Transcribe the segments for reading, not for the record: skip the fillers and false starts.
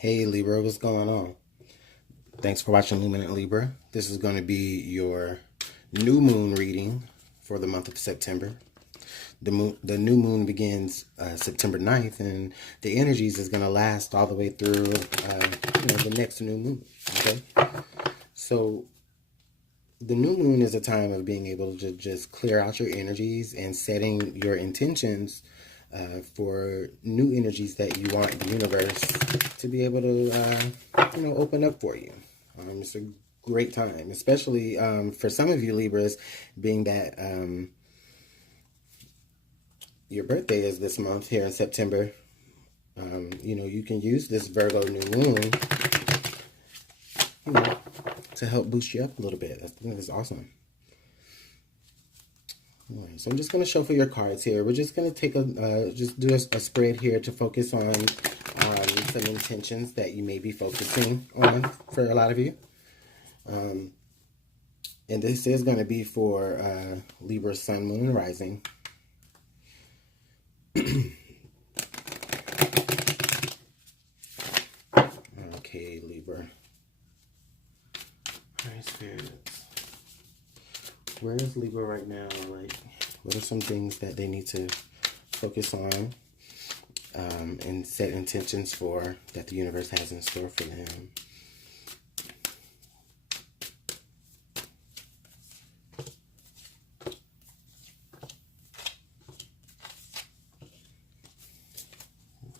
Hey Libra, what's going on? Thanks for watching Luminant Libra. This is going to be your new moon reading for the month of September. The new moon begins September 9th, and the energies is going to last all the way through the next new moon. Okay, so the new moon is a time of being able to just clear out your energies and setting your intentions for new energies that you want the universe to be able to, open up for you. It's a great time, especially for some of you Libras, being that your birthday is this month here in September. You can use this Virgo new moon, to help boost you up a little bit. I think that's awesome. All right, so I'm just going to shuffle your cards here. We're just going to take just do a spread here to focus on some intentions that you may be focusing on for a lot of you. And this is going to be for Libra, Sun, Moon, and Rising. Okay, Libra. All right, spirits. Where is Libra right now? Like, what are some things that they need to focus on and set intentions for that the universe has in store for them?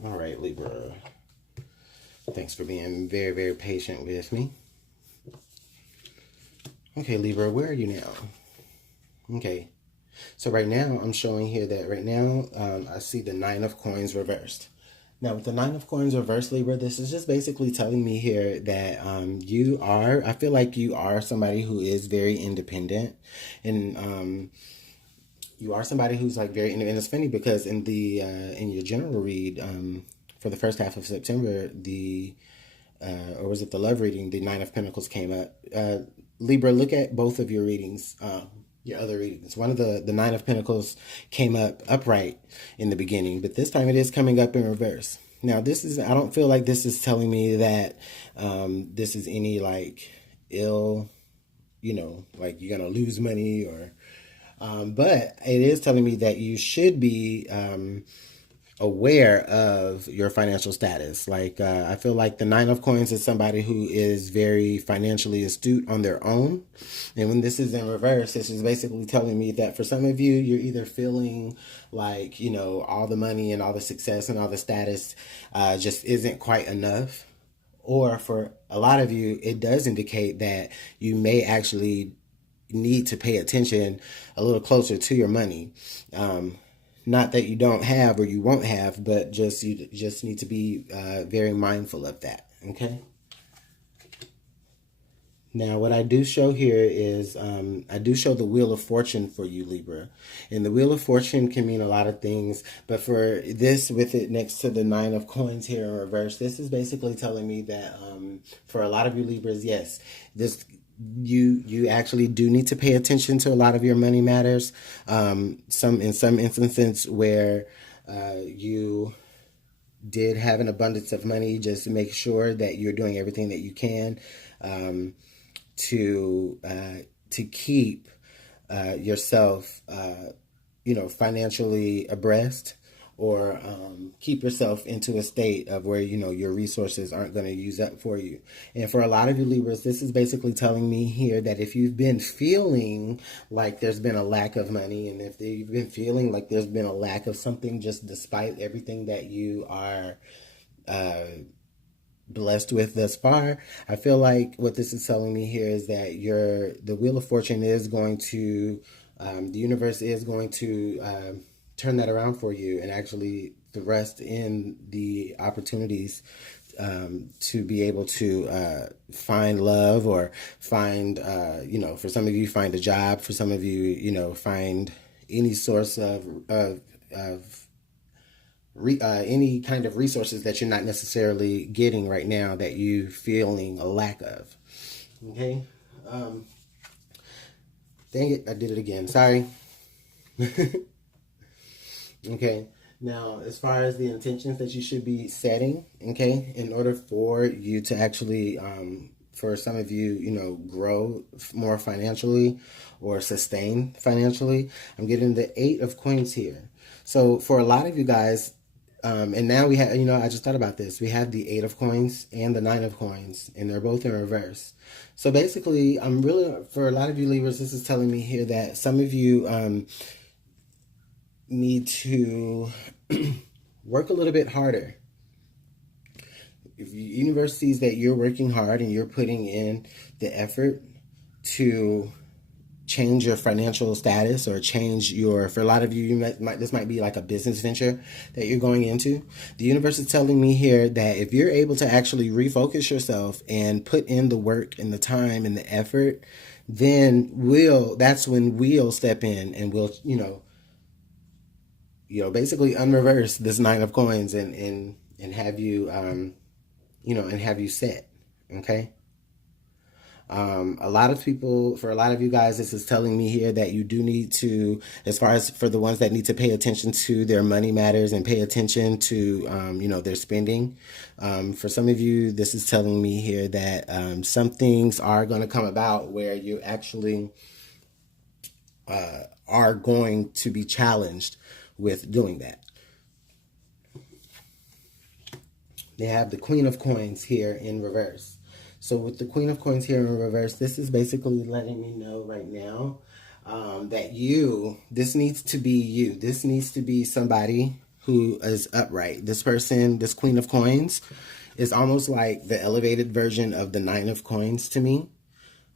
All right, Libra. Thanks for being very, very patient with me. Okay, Libra, where are you now? Okay, so right now I'm showing here that right now I see the Nine of Coins reversed. Now with the Nine of Coins reversed, Libra, this is just basically telling me here that I feel like you are somebody who is very independent, and you are somebody who's like very independent. It's funny because in your general read for the first half of September, or was it the love reading, the Nine of Pentacles came up. Libra, look at both of your readings, your other readings. One of the Nine of Pentacles came up upright in the beginning, but this time it is coming up in reverse. Now, I don't feel like this is telling me that this is any like ill, like you're going to lose money or, but it is telling me that you should be aware of your financial status. Like I feel like the Nine of Coins is somebody who is very financially astute on their own, and when this is in reverse, this is basically telling me that for some of you, you're either feeling like all the money and all the success and all the status just isn't quite enough, or for a lot of you it does indicate that you may actually need to pay attention a little closer to your money. Not that you don't have or you won't have, but you just need to be very mindful of that. Okay. Now, what I do show here is I do show the Wheel of Fortune for you, Libra. And the Wheel of Fortune can mean a lot of things, but for this, with it next to the Nine of Coins here in reverse, this is basically telling me that for a lot of you Libras, yes, you actually do need to pay attention to a lot of your money matters. In some instances where you did have an abundance of money, just make sure that you're doing everything that you can to keep yourself financially abreast, or keep yourself into a state of where your resources aren't going to use up for you. And for a lot of you Libras, this is basically telling me here that if you've been feeling like there's been a lack of money, and if you've been feeling like there's been a lack of something, just despite everything that you are blessed with thus far, I feel like what this is telling me here is that the Wheel of Fortune is going to, the universe is going to turn that around for you and actually thrust in the opportunities to be able to find love, or find, for some of you, find a job. For some of you, find any source of any kind of resources that you're not necessarily getting right now that you feeling a lack of. Okay. Dang it, I did it again. Sorry. Okay. Now, as far as the intentions that you should be setting, okay, in order for you to actually, for some of you, grow more financially or sustain financially, I'm getting the Eight of Coins here. So for a lot of you guys, and now we have, I just thought about this. We have the Eight of Coins and the Nine of Coins, and they're both in reverse. So basically, I'm really, for a lot of you Libras, this is telling me here that some of you need to work a little bit harder. If the universe sees that you're working hard and you're putting in the effort to change your financial status or change your, for a lot of you, this might be like a business venture that you're going into. The universe is telling me here that if you're able to actually refocus yourself and put in the work and the time and the effort, then that's when we'll step in and we'll, basically unreverse this Nine of Coins and have you, and have you set. Okay. A lot of people, for a lot of you guys, this is telling me here that you do need to, as far as for the ones that need to pay attention to their money matters and pay attention to, their spending. For some of you, this is telling me here that some things are going to come about where you actually are going to be challenged with doing that. They have the Queen of Coins here in reverse. So with the Queen of Coins here in reverse, this is basically letting me know right now that this needs to be you. This needs to be somebody who is upright. This person, this Queen of Coins, is almost like the elevated version of the Nine of Coins to me.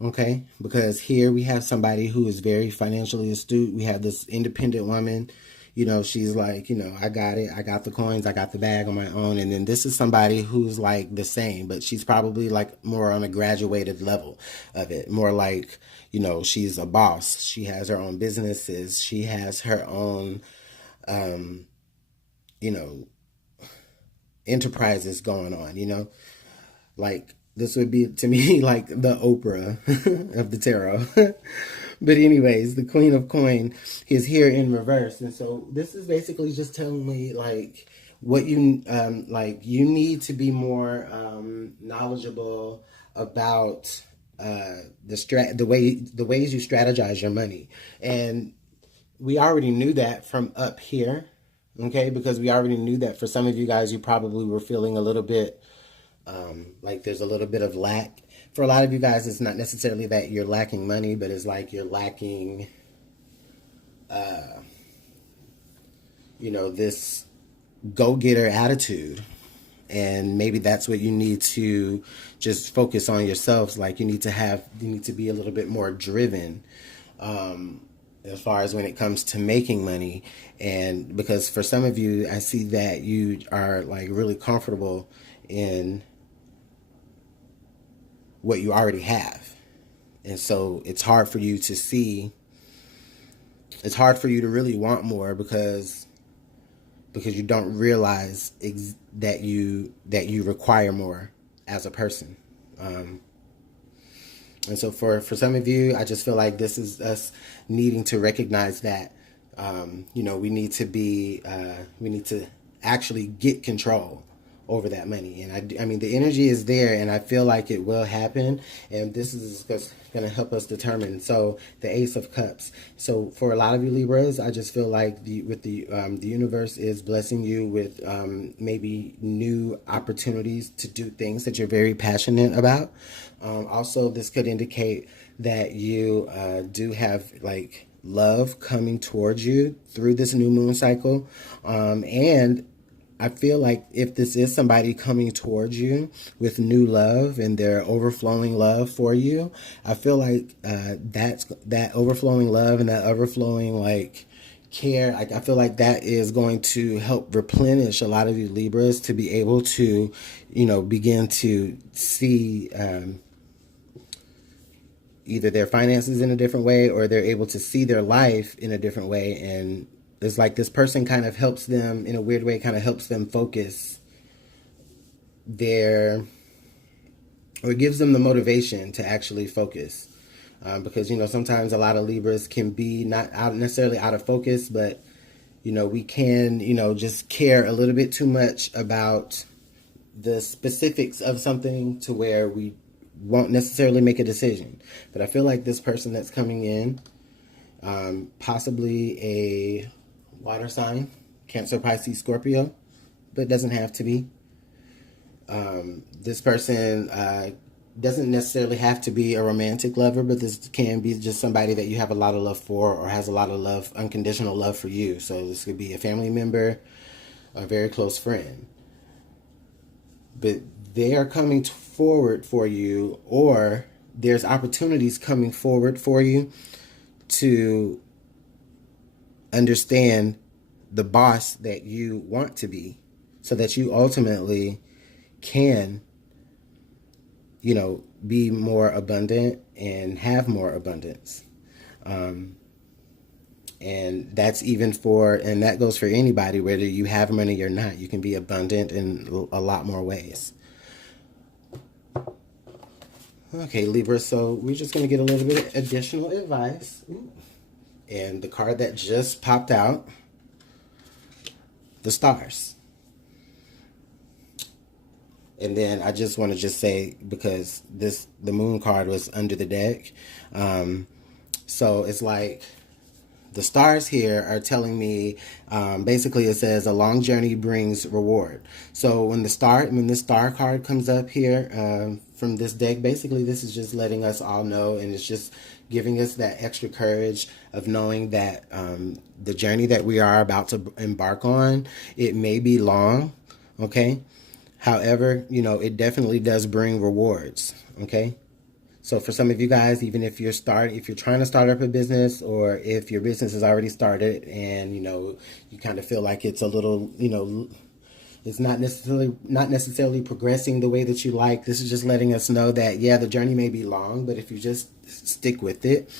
Okay? Because here we have somebody who is very financially astute. We have this independent woman. She's like, I got it. I got the coins. I got the bag on my own. And then this is somebody who's like the same, but she's probably like more on a graduated level of it. More like, she's a boss. She has her own businesses. She has her own, enterprises going on, like this would be to me like the Oprah of the tarot. But anyways, the Queen of Coin is here in reverse. And so this is basically just telling me like what you need to be more knowledgeable about the ways you strategize your money. And we already knew that from up here, okay? Because we already knew that for some of you guys, you probably were feeling a little bit like there's a little bit of lack. For a lot of you guys, it's not necessarily that you're lacking money, but it's like you're lacking, this go-getter attitude. And maybe that's what you need to just focus on yourselves. Like you need to be a little bit more driven, as far as when it comes to making money. And because for some of you, I see that you are like really comfortable in what you already have. And so it's hard for you to really want more because you don't realize that you require more as a person. And so for some of you, I just feel like this is us needing to recognize that, we need to actually get control over that money. And I mean, the energy is there and I feel like it will happen. And this is going to help us determine. So the Ace of Cups. So for a lot of you Libras, I just feel like the universe is blessing you with maybe new opportunities to do things that you're very passionate about. Also, this could indicate that you do have like love coming towards you through this new moon cycle. And I feel like if this is somebody coming towards you with new love and their overflowing love for you, I feel like that overflowing love and that overflowing like care, I feel like that is going to help replenish a lot of you Libras to be able to, begin to see either their finances in a different way or they're able to see their life in a different way. And it's like this person kind of helps them in a weird way, kind of helps them focus or gives them the motivation to actually focus. Because, sometimes a lot of Libras can be not necessarily out of focus, but We can, just care a little bit too much about the specifics of something to where we won't necessarily make a decision. But I feel like this person that's coming in, possibly a water sign, Cancer, Pisces, Scorpio, but it doesn't have to be. This person doesn't necessarily have to be a romantic lover, but this can be just somebody that you have a lot of love for or has a lot of love, unconditional love for you. So this could be a family member, a very close friend. But they are coming forward for you, or there's opportunities coming forward for you to understand the boss that you want to be, so that you ultimately can, be more abundant and have more abundance. And that's and that goes for anybody, whether you have money or not. You can be abundant in a lot more ways. Okay, Libra, so we're just going to get a little bit of additional advice. And the card that just popped out, the stars. And then I just want to say, because the moon card was under the deck, so it's like the stars here are telling me, basically it says a long journey brings reward. So when the star card comes up here from this deck, basically this is just letting us all know, and it's just giving us that extra courage of knowing that the journey that we are about to embark on, it may be long, okay? However, it definitely does bring rewards, okay? So for some of you guys, even if you're trying to start up a business, or if your business is already started and, you kind of feel like it's a little, it's not necessarily progressing the way that you like, this is just letting us know that, yeah, the journey may be long, but if you just stick with it,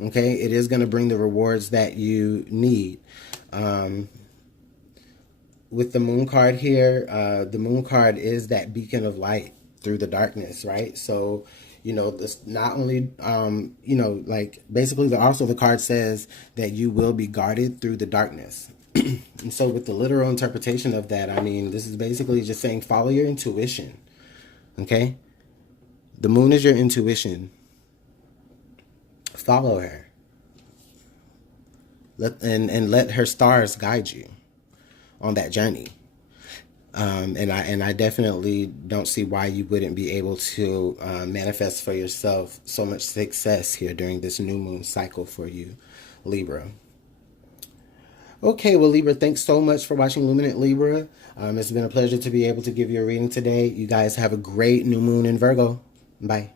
okay, it is going to bring the rewards that you need. With the moon card here, the moon card is that beacon of light through the darkness, right? So, this not only, like basically also the card says that you will be guarded through the darkness. And so with the literal interpretation of that, this is basically just saying follow your intuition, okay? The moon is your intuition. Follow her. Let her stars guide you on that journey. And I definitely don't see why you wouldn't be able to manifest for yourself so much success here during this new moon cycle for you, Libra. Okay, well, Libra, thanks so much for watching Luminant Libra. It's been a pleasure to be able to give you a reading today. You guys have a great new moon in Virgo. Bye.